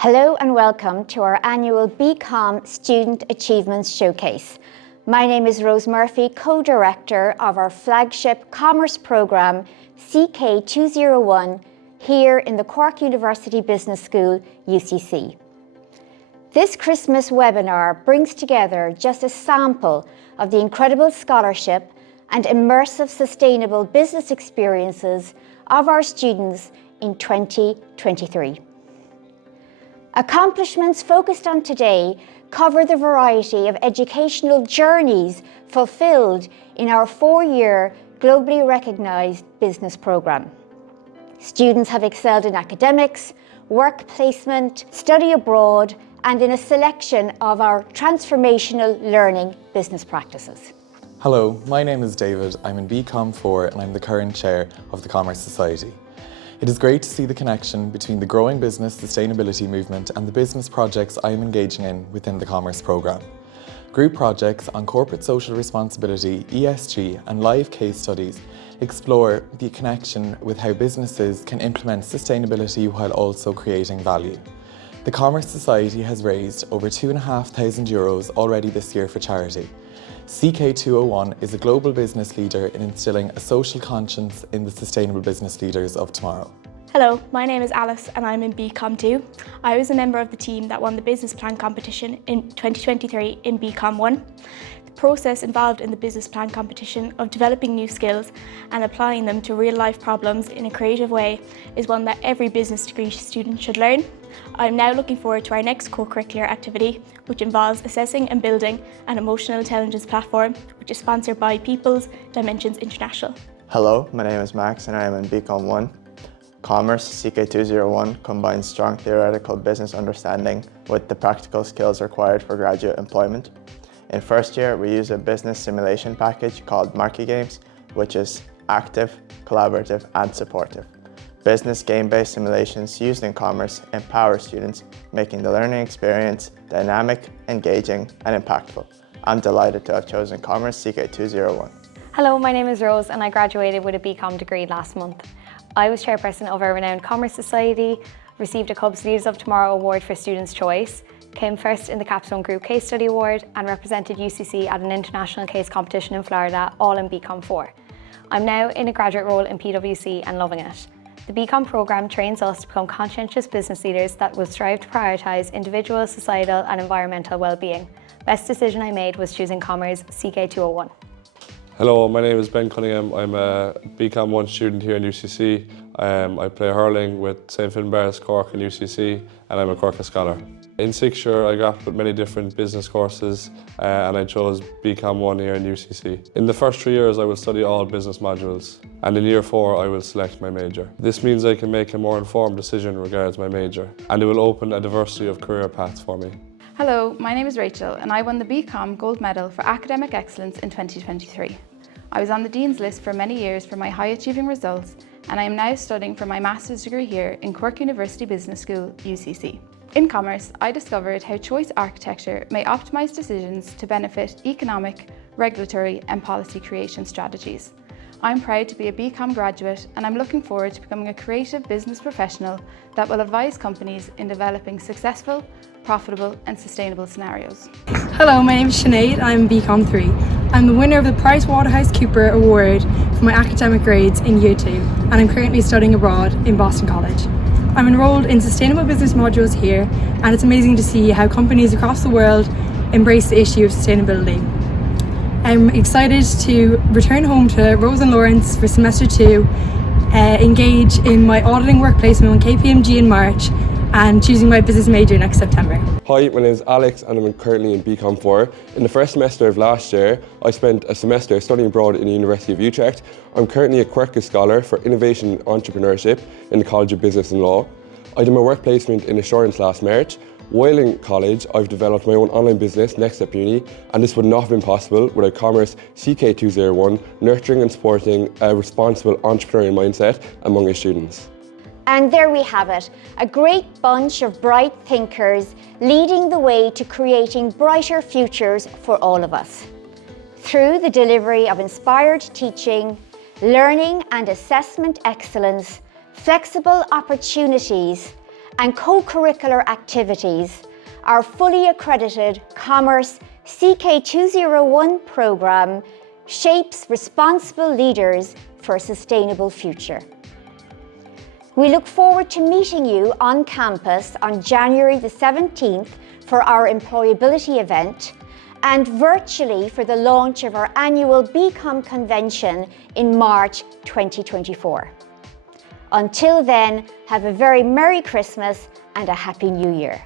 Hello and welcome to our annual BComm Student Achievements Showcase. My name is Rose Murphy, co-director of our flagship commerce programme CK201 here in the Cork University Business School, UCC. This Christmas webinar brings together just a sample of the incredible scholarship and immersive sustainable business experiences of our students in 2023. Accomplishments focused on today cover the variety of educational journeys fulfilled in our 4-year globally recognised business programme. Students have excelled in academics, work placement, study abroad, and in a selection of our transformational learning business practices. Hello, my name is David. I'm in BComm 4 and I'm the current chair of the Commerce Society. It is great to see the connection between the growing business sustainability movement and the business projects I am engaging in within the Commerce programme. Group projects on corporate social responsibility, ESG and live case studies explore the connection with how businesses can implement sustainability while also creating value. The Commerce Society has raised over €2,500 already this year for charity. CK201 is a global business leader in instilling a social conscience in the sustainable business leaders of tomorrow. Hello, my name is Alice and I'm in BComm 2. I was a member of the team that won the business plan competition in 2023 in BComm 1. The process involved in the business plan competition of developing new skills and applying them to real-life problems in a creative way is one that every business degree student should learn. I'm now looking forward to our next co-curricular activity, which involves assessing and building an emotional intelligence platform, which is sponsored by People's Dimensions International. Hello, my name is Max and I am in BComm 1. Commerce CK201 combines strong theoretical business understanding with the practical skills required for graduate employment. In first year, we use a business simulation package called Marquee Games, which is active, collaborative and supportive. Business game-based simulations used in commerce empower students, making the learning experience dynamic, engaging and impactful. I'm delighted to have chosen Commerce CK201. Hello, my name is Rose and I graduated with a BComm degree last month. I was chairperson of our renowned Commerce Society, received a Cubs Leaders of Tomorrow Award for Students' Choice, came first in the Capstone Group Case Study Award and represented UCC at an international case competition in Florida, all in BComm 4. I'm now in a graduate role in PwC and loving it. The BComm programme trains us to become conscientious business leaders that will strive to prioritise individual, societal and environmental well-being. Best decision I made was choosing Commerce CK201. Hello, my name is Ben Cunningham. I'm a BComm 1 student here in UCC. I play hurling with St Finbarr's Cork and UCC and I'm a Cork Scholar. In 6th year I got with many different business courses and I chose BComm 1 here in UCC. In the first 3 years I will study all business modules and in year 4 I will select my major. This means I can make a more informed decision regards my major and it will open a diversity of career paths for me. Hello, my name is Rachel and I won the BComm Gold Medal for Academic Excellence in 2023. I was on the Dean's List for many years for my high achieving results and I am now studying for my master's degree here in Cork University Business School, UCC. In commerce, I discovered how choice architecture may optimise decisions to benefit economic, regulatory and policy creation strategies. I'm proud to be a BComm graduate and I'm looking forward to becoming a creative business professional that will advise companies in developing successful, profitable and sustainable scenarios. Hello, my name is Sinead. I'm BComm 3. I'm the winner of the PricewaterhouseCoopers Award for my academic grades in Year 2 and I'm currently studying abroad in Boston College. I'm enrolled in sustainable business modules here and it's amazing to see how companies across the world embrace the issue of sustainability. I'm excited to return home to Rose and Lawrence for semester 2, engage in my auditing work placement on KPMG in March and choosing my business major next September. Hi, my name is Alex and I'm currently in BComm 4. In the first semester of last year, I spent a semester studying abroad in the University of Utrecht. I'm currently a Cork Scholar for Innovation and Entrepreneurship in the College of Business and Law. I did my work placement in Assurance last March. While in college, I've developed my own online business, Next Step Uni, and this would not have been possible without Commerce CK201 nurturing and supporting a responsible entrepreneurial mindset among its students. And there we have it, a great bunch of bright thinkers leading the way to creating brighter futures for all of us. Through the delivery of inspired teaching, learning and assessment excellence, flexible opportunities, and co-curricular activities, our fully accredited Commerce CK201 programme shapes responsible leaders for a sustainable future. We look forward to meeting you on campus on January the 17th for our employability event and virtually for the launch of our annual BComm convention in March 2024. Until then, have a very Merry Christmas and a Happy New Year.